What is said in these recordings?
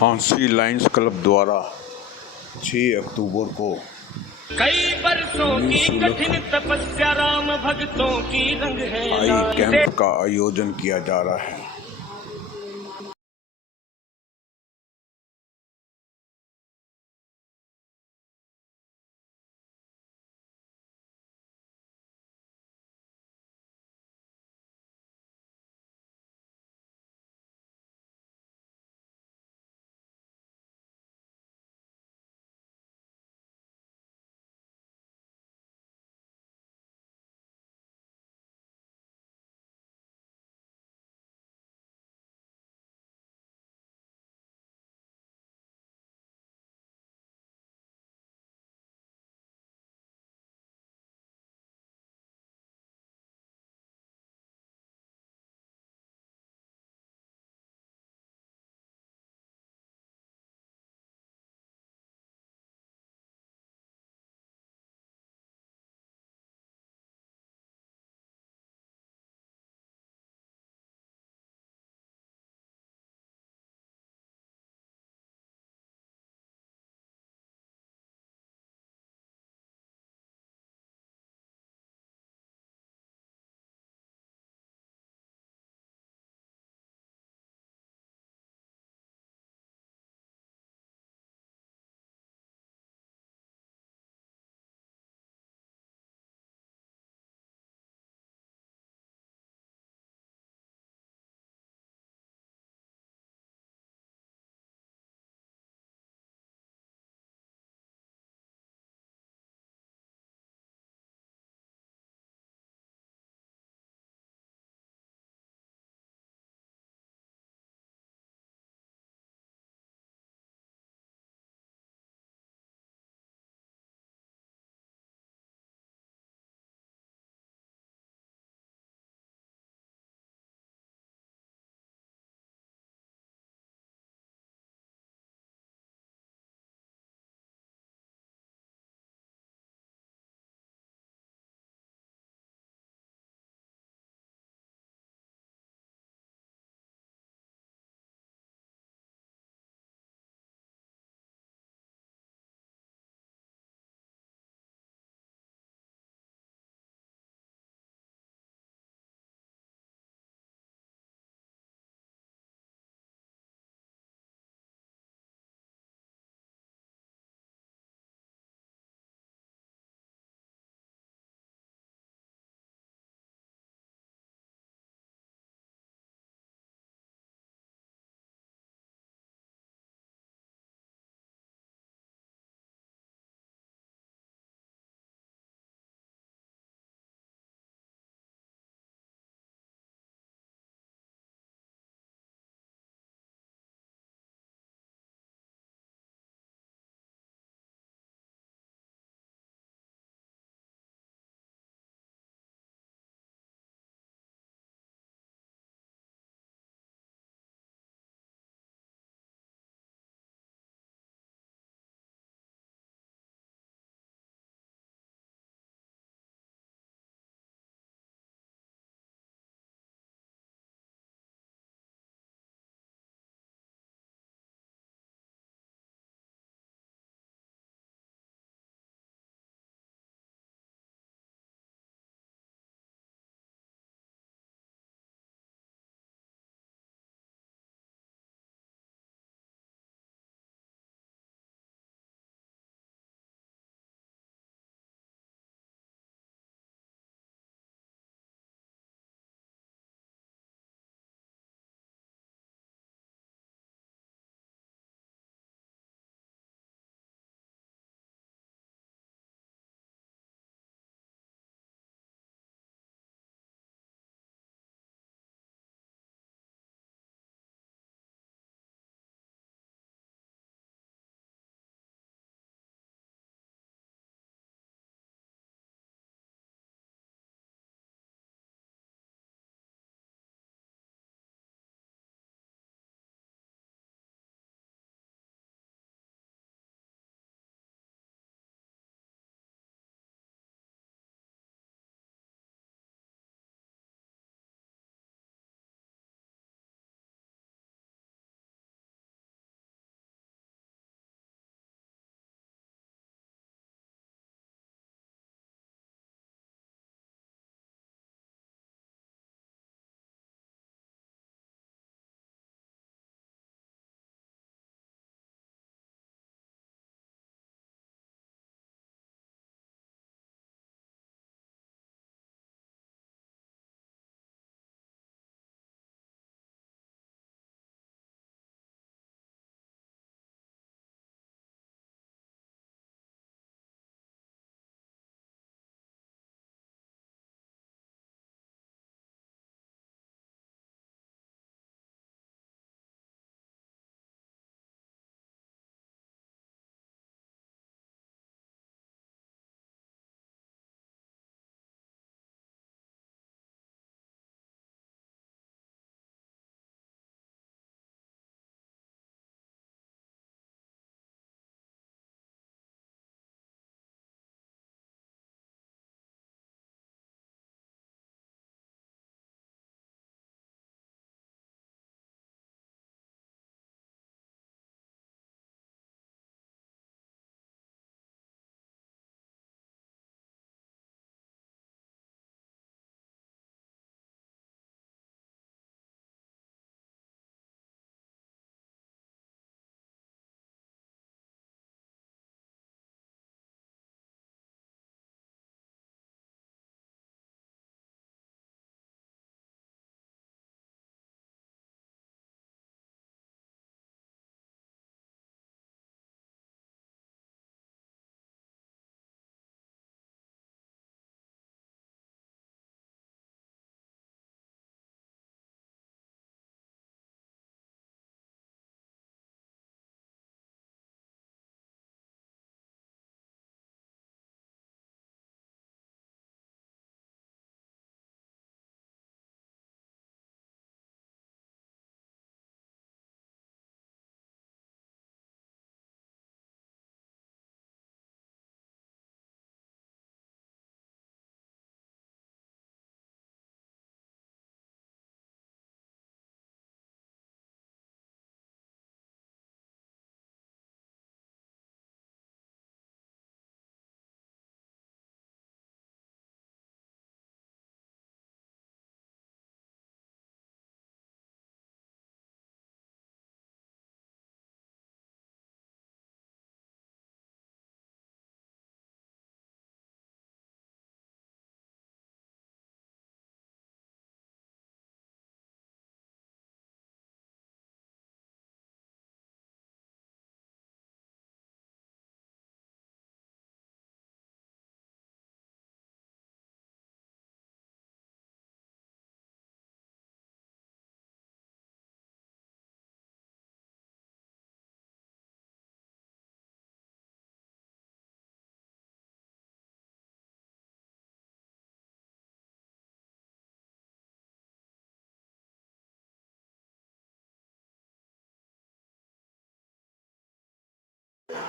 Hansi Lions club द्वारा 6 अक्टूबर को कई बरसों की कठिन तपस्या राम भक्तों की रंग है आई कैंप का आयोजन किया जा रहा है।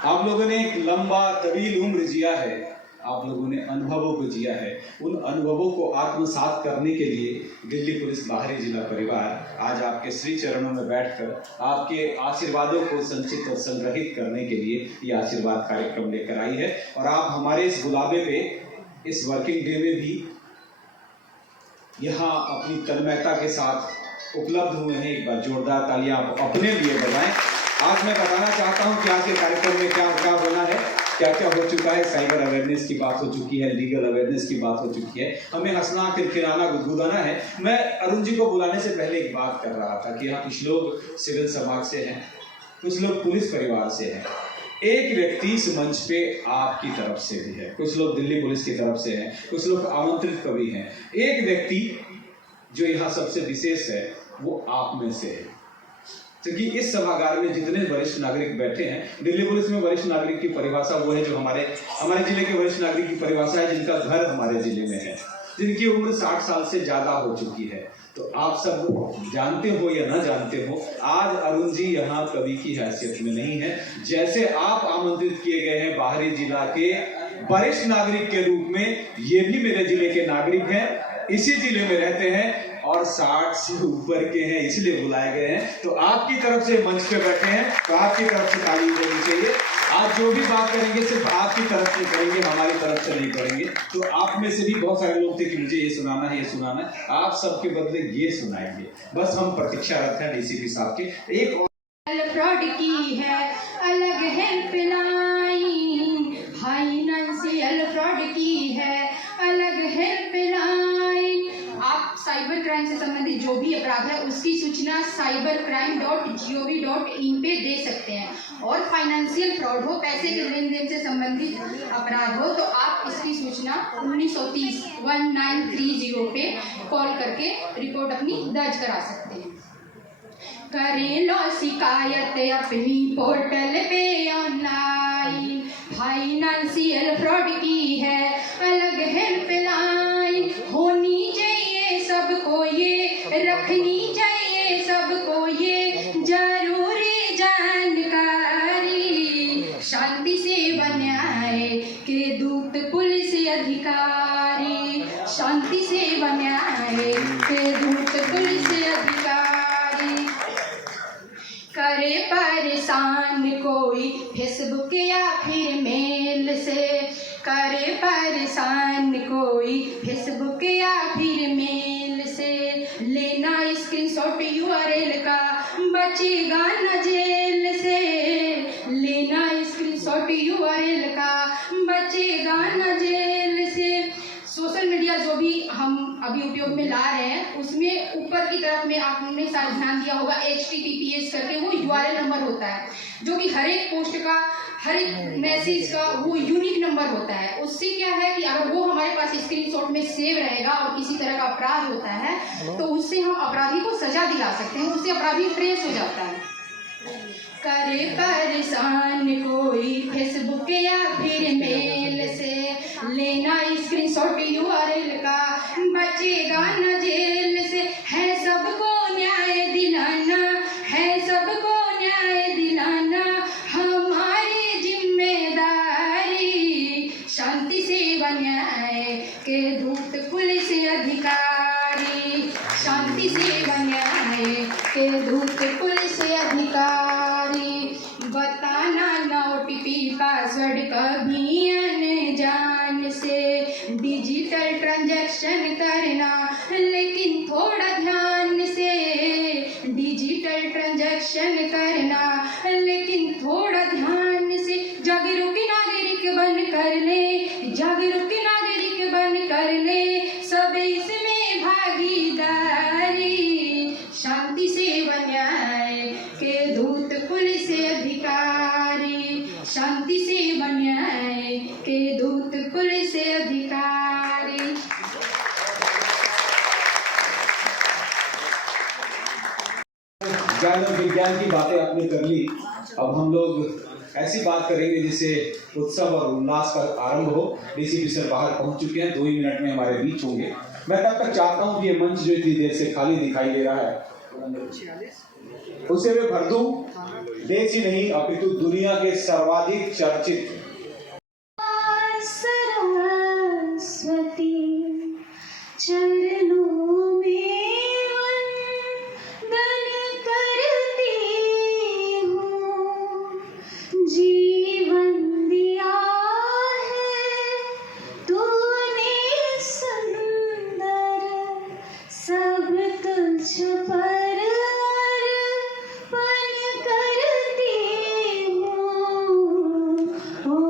आप लोगों ने एक लंबा तवील उम्र जिया है, आप लोगों ने अनुभवों को जिया है। उन अनुभवों को आत्मसात करने के लिए दिल्ली पुलिस बाहरी जिला परिवार आज आपके श्री चरणों में बैठकर आपके आशीर्वादों को संचित और संग्रहित करने के लिए ये आशीर्वाद कार्यक्रम लेकर आई है। और आप हमारे इस बुलावे पे, इस वर्किंग डे में भी यहाँ अपनी तन्मयता के साथ उपलब्ध हुए हैं। एक बार जोरदार तालियां आप अपने लिए बजाएं। आज मैं बताना चाहता हूं कि आज के कार्यक्रम में क्या क्या बना है, क्या क्या हो चुका है। साइबर अवेयरनेस की बात हो चुकी है, लीगल अवेयरनेस की बात हो चुकी है, हमें हंसना खिलखिलाना गुदगुदाना है। मैं अरुण जी को बुलाने से पहले एक बात कर रहा था कि यहाँ कुछ लोग सिविल समाज से हैं, कुछ लोग पुलिस परिवार से हैं, एक व्यक्ति इस मंच पे आपकी तरफ से भी है, कुछ लोग दिल्ली पुलिस की तरफ से हैं, कुछ लोग आमंत्रित कवि हैं। एक व्यक्ति जो यहाँ सबसे विशेष है वो आप में से है, क्योंकि इस सभागार में जितने वरिष्ठ नागरिक बैठे हैं, दिल्ली पुलिस में वरिष्ठ नागरिक की परिभाषा वो है जो हमारे जिले के वरिष्ठ नागरिक की परिभाषा है जिनका घर हमारे जिले में है, जिनकी उम्र 60 साल से ज्यादा हो चुकी है। तो आप सब जानते हो या ना जानते हो, आज अरुण जी यहाँ कवि की हैसियत में नहीं है। जैसे आप आमंत्रित किए गए हैं बाहरी जिला के वरिष्ठ नागरिक के रूप में, ये भी मेरे जिले के नागरिक हैं, इसी जिले में रहते हैं और 60 से ऊपर के हैं, इसलिए बुलाए गए हैं। तो आपकी तरफ से मंच पे बैठे हैं, तो आपकी तरफ से ताली देनी चाहिए। आज जो भी बात करेंगे सिर्फ आपकी तरफ से करेंगे, हमारी तरफ से नहीं करेंगे। तो आप में से भी बहुत सारे लोग थे कि मुझे ये सुनाना है, ये सुनाना है, आप सबके बदले ये सुनाएंगे। बस हम प्रतीक्षारत हैं डीसीपी साहब के। एक फ्रॉड की है अलग हेल्पलाइन, फाइनेंशियल फ्रॉड की है अलग हेल्पलाइन। आप साइबर क्राइम से संबंधित जो भी अपराध है उसकी सूचना cybercrime.gov.in पे दे सकते हैं। और फाइनेंशियल फ्रॉड हो, पैसे के लेन देन से संबंधित अपराध हो, तो आप इसकी सूचना 1930 पे कॉल करके रिपोर्ट अपनी दर्ज करा सकते हैं। करें लो शिकायत अपनी पोर्टल पे ऑनलाइन, फाइनेंशियल फ्रॉड की है अलग हेल्पलाइन। होनी चाहिए सबको ये, रखनी चाहिए सबको ये जरूरी जानकारी। शांति सेवा न्याय के दूत पुलिस अधिकारी, शांति सेवा न्याय के दूत पुलिस अधिकारी। करे परेशान कोई फेसबुक या फिर मेल से, करे परेशान कोई फेसबुक या फिर मेल से, लेना स्क्रीनशॉट यूआरएल का बचेगा न जेल से, लेना स्क्रीनशॉट यूआरएल का बचेगा न जेल से। सोशल मीडिया जो भी हम अभी उपयोग में ला रहे हैं उसमें ऊपर की तरफ में आपने शायद ध्यान दिया होगा HTTPS करके वो यूआरएल नंबर होता है, जो कि हर एक पोस्ट का, हर एक मैसेज का वो यूनिक नंबर होता है। उससे क्या है कि अगर वो हमारे पास स्क्रीनशॉट में सेव रहेगा और किसी तरह का अपराध होता है तो उससे हम अपराधी को सजा दिला सकते हैं, उससे अपराधी ट्रेस हो जाता है। करे परेशान कोई फेसबुक या फिर मेल से, लेना स्क्रीनशॉट यूआरएल का बचेगा न जेल से। है सबको न्याय दिलाना, है सबको न्याय दिलाना हमारी जिम्मेदारी। शांति सेवा न्याय के दूत पुलिस अधिकारी, शांति सेवा न्याय के दूत पुलिस अधिकारी। बताना न OTP पासवर्ड कभी अनजान से, डिजिटल ट्रांजैक्शन करना लेकिन थोड़ा ध्यान से, डिजिटल ट्रांजैक्शन करना लेकिन थोड़ा ध्यान से। जागरूक नागरिक बन कर ले, जागरूक नागरिक बन कर ले सब इसमें भागीदारी। शांति सेवा न्याय के दूत पुलिस अधिकारी, शांति सेवा न्याय के दूत पुलिस अधिकारी। ज्ञान और विज्ञान की बातें आपने कर ली। अब हम लोग ऐसी बात करेंगे जिससे उत्सव और उल्लास का आरंभ हो। डीसीपी सर बाहर पहुंच चुके हैं, 2 ही मिनट में हमारे बीच होंगे। मैं तब तक चाहता हूं कि ये मंच जो इतनी देर से खाली दिखाई दे रहा है उसे मैं भर दूं। देश ही नहीं अपितु दुनिया के सर्वाधिक चर्चित सरस्वती चरणों में वंदन करती हूँ। जीवन दिया है तूने सुंदर, सब तुझ पर अर्पण करती हूँ। ओ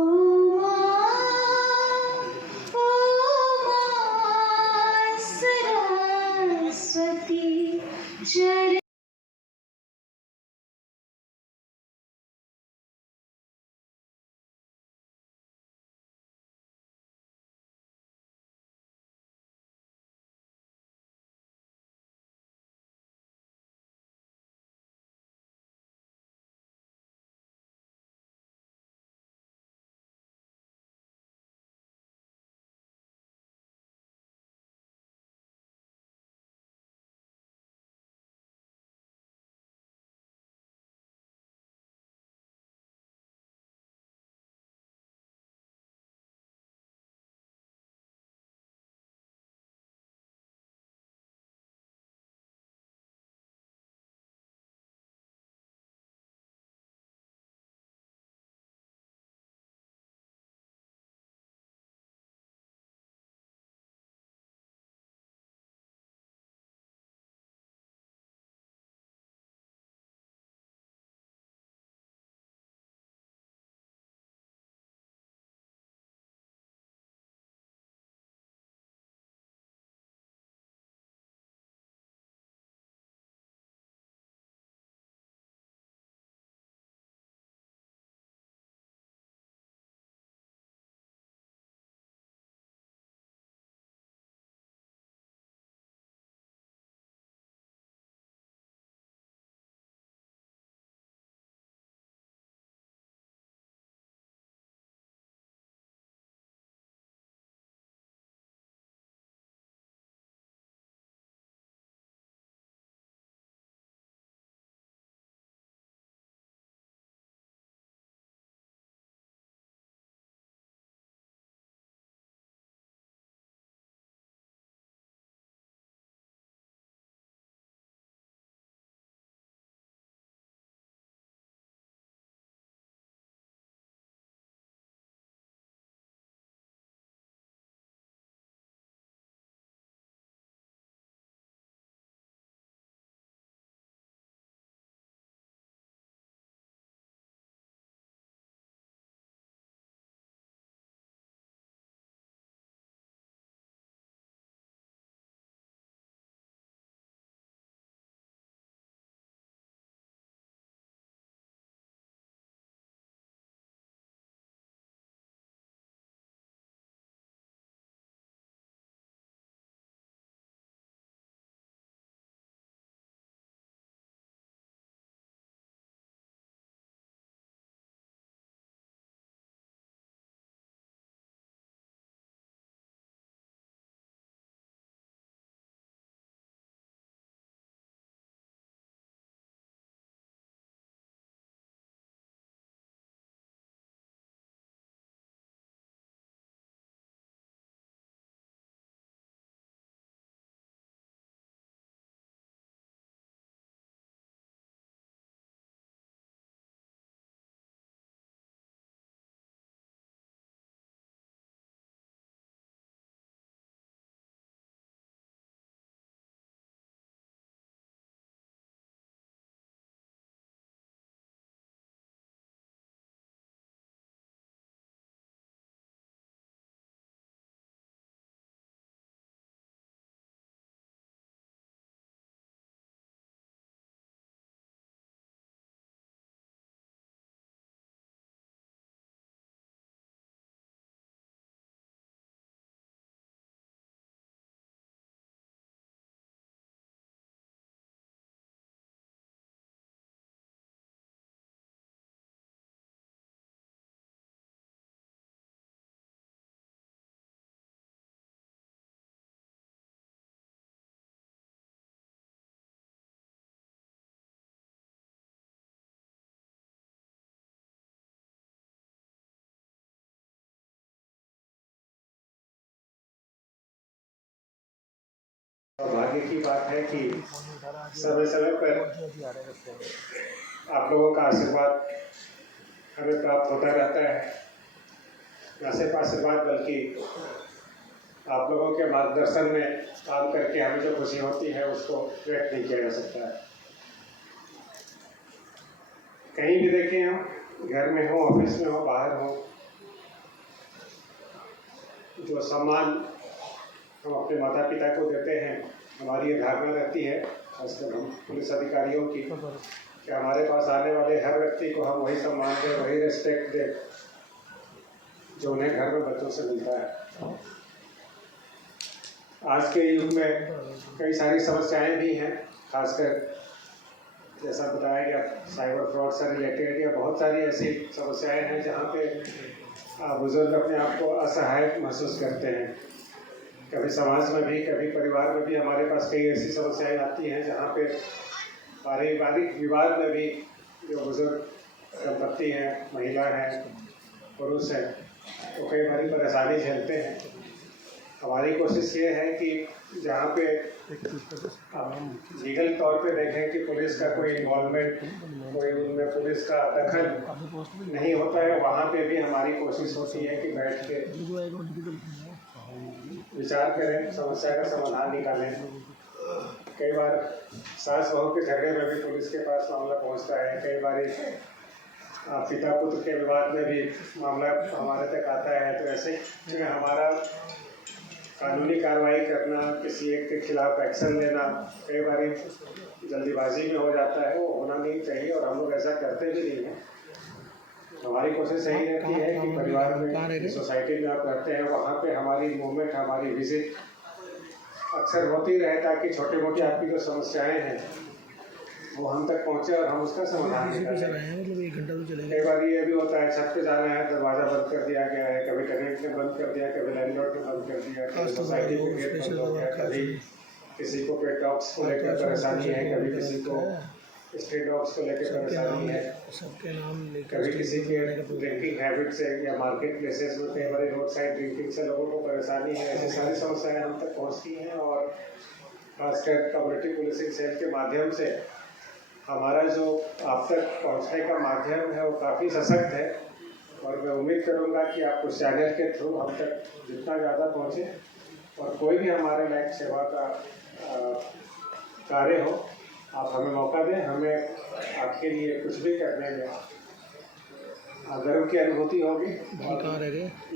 भाग्य की बात है कि समय समय पर आप लोगों का आशीर्वाद हमें प्राप्त होता रहता है। न सिर्फ आशीर्वाद बल्कि आप लोगों के मार्गदर्शन में काम करके हमें जो खुशी होती है उसको व्यक्त नहीं किया जा सकता है। कहीं भी देखें, हम घर में हो, ऑफिस में हो, बाहर हो, जो सम्मान हम अपने माता पिता को देते हैं, हमारी ये धारणा रहती है खासकर हम पुलिस अधिकारियों की कि हमारे पास आने वाले हर व्यक्ति को हम वही सम्मान दें, वही रिस्पेक्ट दें जो उन्हें घर में बच्चों से मिलता है। आज के युग में कई सारी समस्याएं भी हैं, खासकर जैसा बताया गया साइबर फ्रॉड से रिलेटेड या बहुत सारी ऐसी समस्याएं हैं जहाँ पे बुजुर्ग अपने आप को असहाय महसूस करते हैं। कभी समाज में भी, कभी परिवार में भी हमारे पास कई ऐसी समस्याएं आती हैं जहाँ पे पारिवारिक विवाद में भी जो बुजुर्ग दंपत्ति हैं, महिला हैं, पुरुष हैं, वो कई बारी परेशानी झेलते हैं। हमारी कोशिश ये है कि जहाँ पे लीगल तौर पे देखें कि पुलिस का कोई इन्वॉल्वमेंट, कोई उनमें पुलिस का दखल नहीं होता है, वहाँ पे भी हमारी कोशिश होती है कि बैठ के विचार करें, समस्या का समाधान निकालें। कई बार सास बहू के झगड़े में भी पुलिस के पास मामला पहुँचता है। कई बार पिता पुत्र के विवाद में भी मामला हमारे तक आता है। तो ऐसे में हमारा कानूनी कार्रवाई करना, किसी एक के खिलाफ एक्शन लेना कई बार जल्दीबाजी में हो जाता है, वो होना नहीं चाहिए और हम लोग ऐसा करते भी नहीं हैं। हमारी कोशिश यही रहती है कि परिवार में, सोसाइटी में आप रहते हैं, वहाँ पे हमारी मूवमेंट, हमारी विजिट अक्सर होती रहे ताकि छोटी मोटी आपकी जो समस्याएं हैं वो हम तक पहुँचे और हम उसका समाधान निकालें। कई बार ये भी होता है छत पे जाना है, दरवाज़ा बंद कर दिया गया है, कभी टेनेंट ने बंद कर दिया, कभी लैंडलॉर्ड ने बंद कर दिया, कभी सोसाइटी पे गेट बंद हो गया, कभी किसी को पेट डॉग्स को लेकर परेशानी है, कभी किसी को स्ट्रीट डॉग्स को लेकर परेशानी है, कभी किसी के ड्रिंकिंग हैबिट से या मार्केट प्लेसेस में कई बार रोड साइड ड्रिंकिंग से लोगों को परेशानी है। ऐसी सारी समस्याएं हम तक पहुँचती हैं और खासकर कम्युनिटी पुलिसिंग सेल के माध्यम से हमारा जो आप तक पहुंचने का माध्यम है वो काफ़ी सशक्त है और मैं उम्मीद करूंगा कि आप उस चैनल के थ्रू हम तक जितना ज़्यादा पहुंचे और कोई भी हमारे लायक सेवा का कार्य हो, आप हमें मौका दें। हमें आपके लिए कुछ भी करने में गर्व की अनुभूति होगी।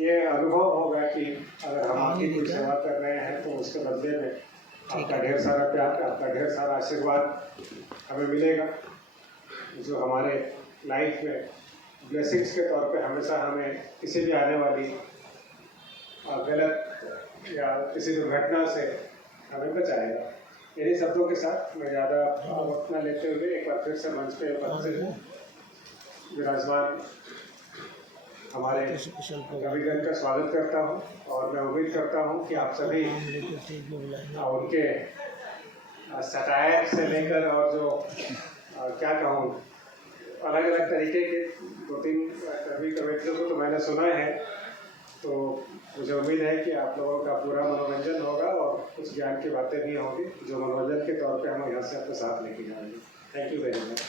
ये अनुभव होगा कि अगर हम आपकी कोई सेवा कर रहे हैं तो उसके बदले में आपका ढेर सारा प्यार, आपका ढेर सारा आशीर्वाद हमें मिलेगा, जो हमारे लाइफ में ब्लेसिंग्स के तौर पे हमेशा हमें किसी भी आने वाली गलत या किसी दुर्घटना से हमें बचाएगा। इन्हीं शब्दों के साथ मैं ज़्यादा वक्त न लेते हुए एक बार फिर से मंच पे उपस्थित विराजमान हमारे रविगन का स्वागत करता हूं और मैं उम्मीद करता हूं कि आप सभी उनके सटायर से लेकर और जो क्या कहूँ अलग अलग तरीके के 2-3 कवियों को तो मैंने सुना है, तो मुझे उम्मीद है कि आप लोगों का पूरा मनोरंजन होगा और कुछ ज्ञान की बातें भी होंगी जो मनोरंजन के तौर पे हम यहाँ से अपने साथ लेके जाएंगे। Thank you very much.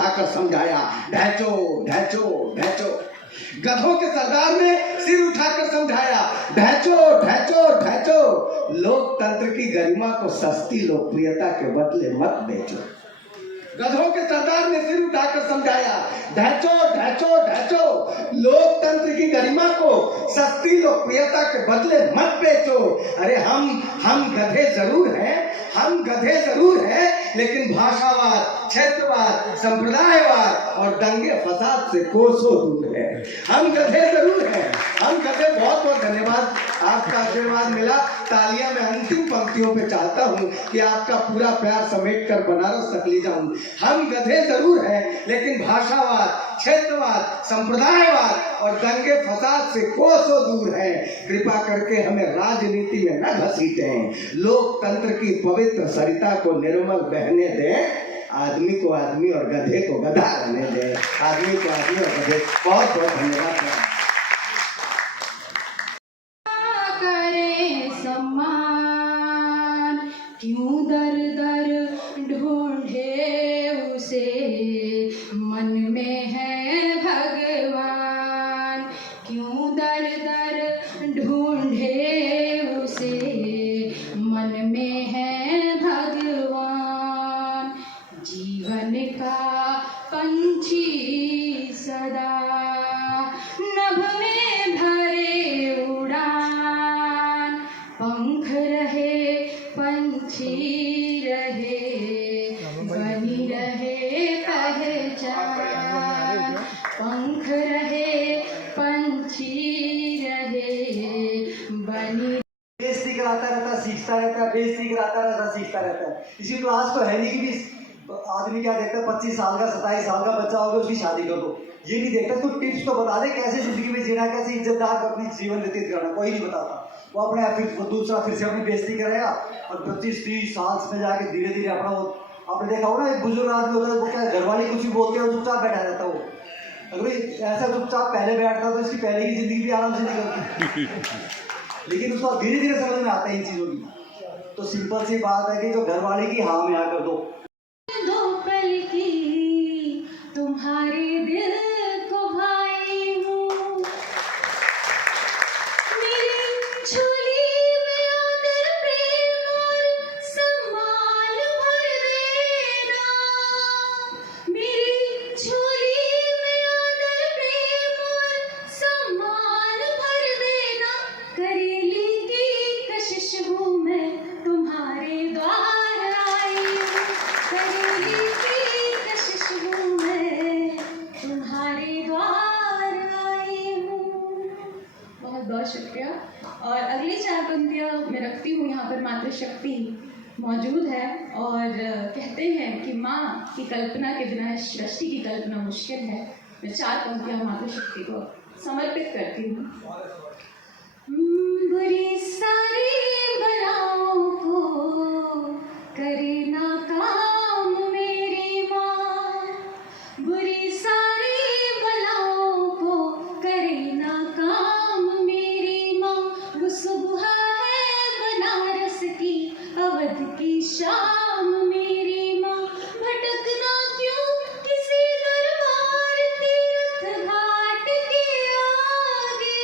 उठाकर समझाया, ढैचो ढैचो ढैचो। गधों के सरदार ने सिर उठाकर समझाया, ढैचो ढैचो ढैचो। लोकतंत्र की गरिमा को सस्ती लोकप्रियता के बदले मत बेचो। गधों के सरदार ने सिर उठाकर समझाया, ढैचो ढैचो ढैचो। लोकतंत्र की गरिमा को सस्ती लोकप्रियता के बदले मत बेचो। अरे हम गधे जरूर हैं, हम गधे जरूर हैं, लेकिन भाषावाद, क्षेत्रवाद, संप्रदायवाद और दंगे फसाद से कोसों दूर है। हम गधे जरूर हैं, हम गधे। बहुत बहुत धन्यवाद, आपका आशीर्वाद मिला। तालियां मैं अंतिम पंक्तियों पे चाहता हूँ कि आपका पूरा प्यार समेट कर बनारस तक ले जाऊं। हम गधे जरूर हैं, लेकिन भाषावाद, क्षेत्रवाद, संप्रदायवाद और दंगे फसाद से कोसों दूर है। कृपा करके हमें राजनीति में न घसीटें। लोकतंत्र की पवित्र सरिता को निर्मल बहने दें। आदमी को आदमी और गधे को गधा रहने दें। आदमी को आदमी और गधे। बहुत बहुत धन्यवाद। करें सम्मान, क्यों दर दर ढूंढे उसे, मन में है भगवान। क्यों दर दर ढूंढे उसे, मन में है भगवान। जीवन का पंछी सदा नभ में भरे उड़ान, पंख रहे पंछी रहे, बनी रहे पहचान। पंख रहे पंछी रहे, बनी। बेइज्जती कराता रहता, सीखता रहता है, बेइज्जती कराता रहता, सीखता रहता है। इसी क्लास तो है नहीं कि भी आदमी क्या देखता है, 25 साल का 27 साल का बच्चा होगा उसकी शादी कर दो। ये नहीं देखता तो टिप्स तो बता दे, कैसे जिंदगी में जीना, कैसे इज्जतदार अपनी जीवन व्यतीत करना, कोई नहीं बताता। वो अपने फिर दूसरा फिर से अपनी बेइज्जती करेगा और 25-30 साल में जाके धीरे धीरे अपना वो, आपने देखा होगा ना, एक बुजुर्ग आदमी होता है, वो क्या घरवाली कुछ भी बोलते हैं, चुपचाप बैठा रहता है। वो अगर ऐसा चुपचाप पहले बैठता तो इसकी पहले की जिंदगी भी आराम से निकलती। लेकिन उसको धीरे धीरे समझ में आता है इन चीजों की। तो सिंपल सी बात है कि जो घरवाली की हाँ में आकर दो पल की तुम्हारे दिल को भाई हूँ, मेरी झोली में आदर प्रेम और सम्मान भर देना। मेरी झोली में आदर प्रेम और सम्मान भर देना। करेली की कशिश हूँ मैं तुम्हारे द्वार आई हूँ। करेली की कशिश हूँ मैं तुम्हारे द्वार आई हूँ। बहुत बहुत शुक्रिया। और अगली 4 पंक्तियाँ मैं रखती हूँ यहाँ पर। मातृशक्ति मौजूद है और कहते हैं कि माँ की कल्पना के बिना इस सृष्टि की कल्पना मुश्किल है। मैं 4 पंक्तियाँ मातृशक्ति को समर्पित करती हूँ। बुरी सारी बलाओं को करे ना काम मेरी माँ। बुरी सारी बलाओं को करे ना काम मेरी माँ। वो सुबह है बनारस की, अवध की शाम मेरी माँ। भटकना क्यों किसी दरबार तीर्थ घाट के आगे।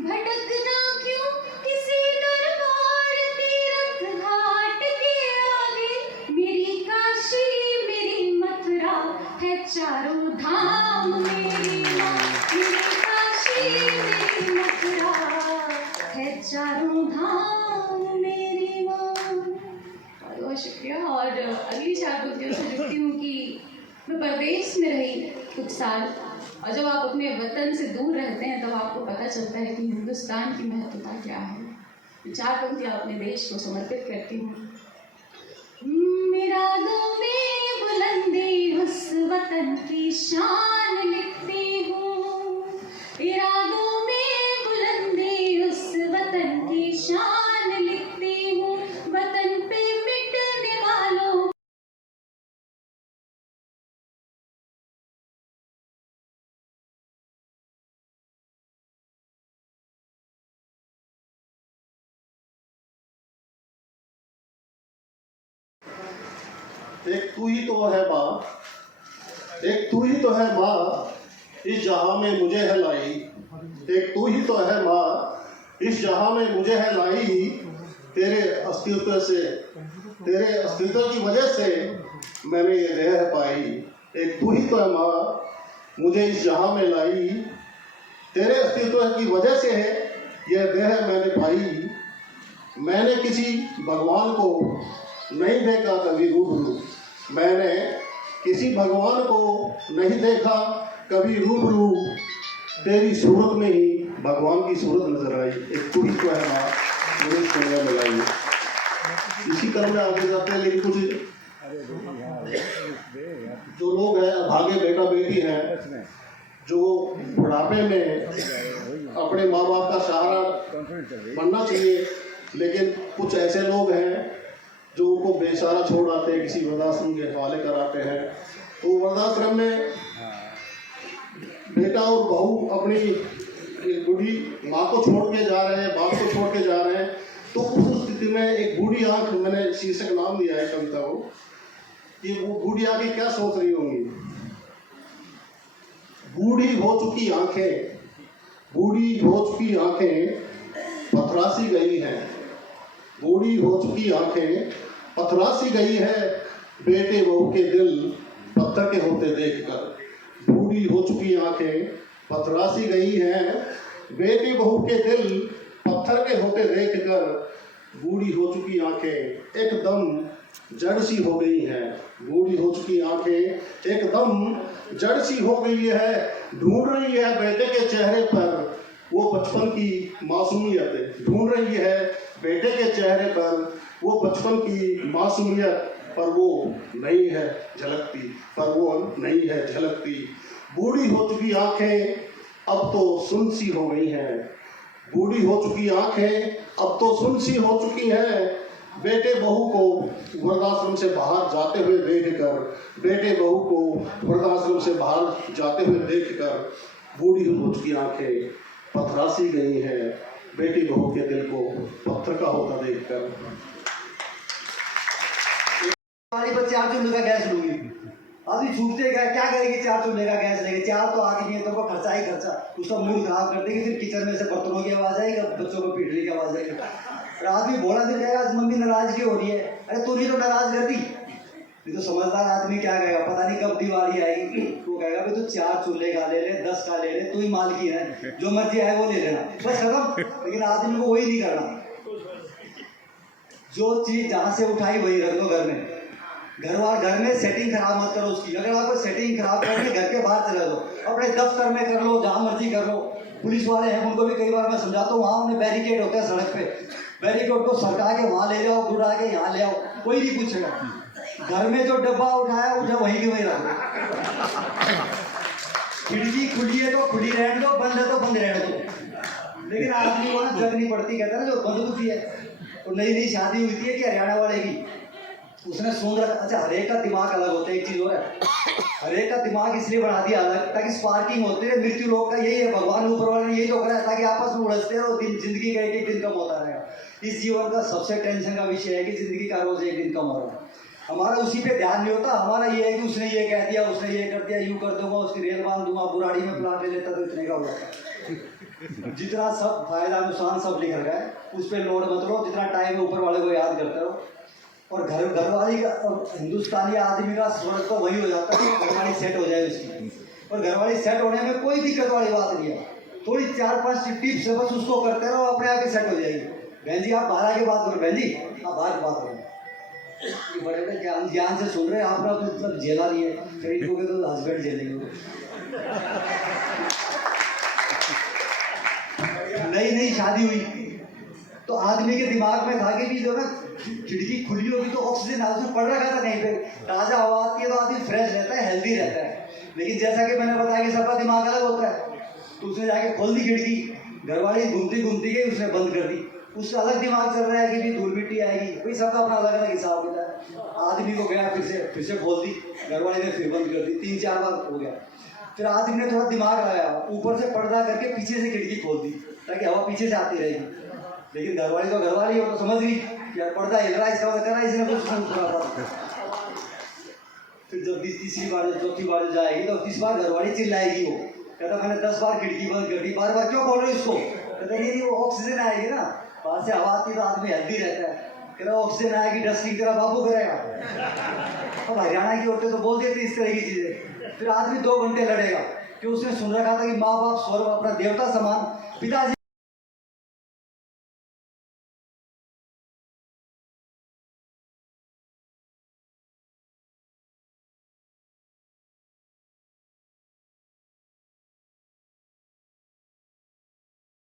भटकना क्यों किसी दरबार तीर्थ घाट के आगे। मेरी काशी मेरी मथुरा है चारों धाम मेरी माँ। मेरी काशी मेरी मथुरा है चारों धाम मेरी माँ। बहुत बहुत शुक्रिया। और अगली 4 पंक्तियों से जुड़ती हूँ कि मैं परदेश में रही कुछ साल, और जब आप अपने वतन से दूर रहते हैं तब आपको पता चलता है कि हिंदुस्तान की महत्वता क्या है। 4 पंक्तियाँ अपने देश को समर्पित करती हूँ। इरादों में बुलंदी उस वतन की शान लिखती हूँ। इरादों में बुलंदी उस वतन की शान लिखती हूँ। वतन पे मिटने वालों एक तू ही तो है माँ, एक तू ही तो है माँ इस जहां में मुझे है लाई, एक तू ही तो है माँ इस जहां में मुझे है लाई, तेरे अस्तित्व की वजह से मैंने ये देह पाई। एक तू ही तो है माँ मुझे इस जहां में लाई, तेरे अस्तित्व की वजह से है यह देह मैंने पाई। मैंने किसी भगवान को नहीं देखा कभी रूबरू, मैंने किसी भगवान को नहीं देखा कभी रूबरू, तेरी सूरत में ही भगवान की सूरत नजर आई। एक तू ही तो है माँ मुझे इस दुनिया में लाई। इसी क्रम में आगे जाते हैं, लेकिन कुछ जो लोग हैं भागे बेटा बेटी हैं जो बुढ़ापे में अपने माँ बाप का सहारा बनना चाहिए, लेकिन कुछ ऐसे लोग हैं जो उनको बेसहारा छोड़ आते हैं, किसी वृद्धाश्रम के हवाले कराते हैं। तो वृद्धाश्रम में बेटा और बहू अपनी एक बूढ़ी माँ को छोड़ के जा रहे हैं, बाप को छोड़ के जा रहे हैं। तो उस स्थिति में एक बूढ़ी आंख, मैंने शीर्षक नाम दिया है कविता को, कि वो बूढ़ी आंखें क्या सोच रही होंगी। बूढ़ी हो चुकी आंखें, बूढ़ी हो चुकी आंखें पथरासी गई हैं, बूढ़ी हो चुकी आंखें पथरासी गई है, बेटे बहू के दिल पत्थर के होते देखकर। बूढ़ी हो चुकी आंखें पथरासी गई हैं, बेटे बहू के दिल पत्थर के होते देखकर। बूढ़ी हो चुकी आंखें एकदम जड़ सी हो गई हैं, बूढ़ी हो चुकी आंखें एकदम जड़ सी हो गई है, ढूंढ रही है बेटे के चेहरे पर वो बचपन की मासूमियत, ढूंढ रही है बेटे के चेहरे पर वो बचपन की मासूमियत, पर वो नहीं है झलकती, पर वो नहीं है झलकती। बूढ़ी हो चुकी आंखें अब तो सुन सी हो गई हैं, बूढ़ी हो चुकी आंखें अब तो सुन सी हो चुकी हैं, बेटे बहू को वृद्धाश्रम से बाहर जाते हुए देखकर, बेटे बहू को वृद्धाश्रम से बाहर जाते हुए देखकर बूढ़ी हो चुकी आंखें पथरासी गई हैं, बेटी बहू के दिल को पत्थर का होता देखकर। हमारी पर 4 चूल्हे का गैस लूंगी, अभी छूटते गए क्या करेगी, 4 चूल्हे का गैस लेंगे, 4 तो आगे नहीं है, तो खर्चा ही खर्चा, उसका मूड खराब कर देगी। फिर किचन में से बर्तनों की आवाज आएगी, बच्चों को पीटने की आवाज आएगी। आदमी भोला दिल जाएगा, आज मम्मी नाराज क्यों हो रही है, अरे तू नहीं तो नाराज कर दी। ये तो समझदार आदमी क्या कहेगा, पता नहीं कब दिवाली आएगी, तो कहेगा भाई तू 4 चूल्हे का ले ले, 10 का ले ले, तू ही मालकी है, जो मर्जी आए वो ले लेना, बस खत्म। लेकिन आदमी को वही नहीं करना, जो चीज जहां से उठाई वही रख दो घर में। घर में सेटिंग खराब मत करो उसकी, अगर आपको सेटिंग खराब करनी घर के बाहर चले दो, अपने दफ्तर में कर लो, जहां मर्जी कर लो। पुलिस वाले हैं उनको भी कई बार मैं समझाता हूँ, वहाँ उन्हें बैरिकेड होता है सड़क पे, बैरिकेड को सरका के वहाँ ले जाओ, बुढ़ा के यहाँ ले आओ, कोई नहीं पूछेगा। घर में जो डब्बा उठाया उठा वहीं के वहीं रख दो। खिड़की खुली है तो खुली रहने दो, बंद है तो बंद रहने दो। लेकिन आदमी को ना जग नहीं पड़ती, कहता है ना जो बंद होती है। तो नई शादी हुई थी कि हरियाणा वाले की, उसने सुन रखा, अच्छा हरेक का दिमाग अलग होता है, एक चीज और है, हरेक का दिमाग इसलिए बना दिया अलग ताकि स्पार्किंग होती है। मृत्यु लोक का यही है, भगवान ऊपर वाले ने यही तो करा है ताकि आपस में उड़सते रहो, दिन जिंदगी का एक दिन कम होता रहेगा। इस जीवन का सबसे टेंशन का विषय है कि जिंदगी का रोज एक दिन कम हो रहा है। हमारा उसी पे ध्यान नहीं होता, हमारा ये है कि उसने ये कह दिया, उसने ये कर दिया, यूं कर दूंगा, उसकी रेल बांध दूंगा, बुराड़ी में प्लाट ले लेता तो इतने का होता। जितना सब फायदा नुकसान सब लिख रखा है, उस पर लोड मत लो, जितना टाइम है ऊपर वाले को याद करते रहो। और घरवाली का और हिंदुस्तानी आदमी का स्वर्ग तो वही हो जाता है घरवाली सेट हो जाए उसकी। और घरवाली सेट होने में कोई दिक्कत वाली बात नहीं है, थोड़ी 4-5 टिप्स है बस, उसको करते रहो, अपने आप ही सेट हो जाएगी। बहन जी आप बाहर आके बात करो, बहन जी आप बाहर की बात करो, ये बड़े बड़े ज्ञान से सुन रहे हैं, आपने मतलब झेला नहीं है, कहीं को तो हस्बैंड झेलेंगे। नई शादी हुई तो आदमी के दिमाग में था कि भी जो ना खिड़की खुली होगी तो ऑक्सीजन उसमें पड़ रखा था कहीं पे, ताज़ा हवा आती है तो आदमी फ्रेश रहता है, हेल्दी रहता है। लेकिन जैसा कि मैंने बताया कि सबका दिमाग अलग होता है, तो उसने जाके खोल दी खिड़की, घरवाली घूमती गई, उसने बंद कर दी। उसका अलग दिमाग चल रहा है कि भी धूल मिट्टी आएगी, भाई सबका अपना अलग अलग हिसाब होता है। आदमी को गया फिर से खोल दी, घरवाली ने फिर बंद कर दी, 3-4 बार हो गया। फिर आदमी ने थोड़ा दिमाग लगाया, ऊपर से पर्दा करके पीछे से खिड़की खोल दी ताकि हवा पीछे से आती रहेगी। लेकिन घरवाली तो घरवाली हो, तो समझ गई यार पर्दा हिल रहा है, इसका मतलब कर रहा है, इसने कुछ सुन रहा था। फिर जब तीसरी बार चौथी बार जो जाएगी तो तीसरी बार घरवाली चिल्लाएगी, वो कहता मैंने 10 बार खिड़की बंद कर दी, बार बार क्यों खोल रहे हो इसको? कहता नहीं वो ऑक्सीजन आएगी ना, बाहर से हवा आती तो आदमी हेल्दी रहता है। कह रहा ऑक्सीजन आएगी, डस्टिंग तेरा बापू करेगा। अब हरियाणा की औरतें तो बोल देती इस तरह की चीजें। फिर आदमी 2 घंटे लड़ेगा कि उसने सुन रखा था कि माँ बाप स्वर्ग अपना देवता समान, पिताजी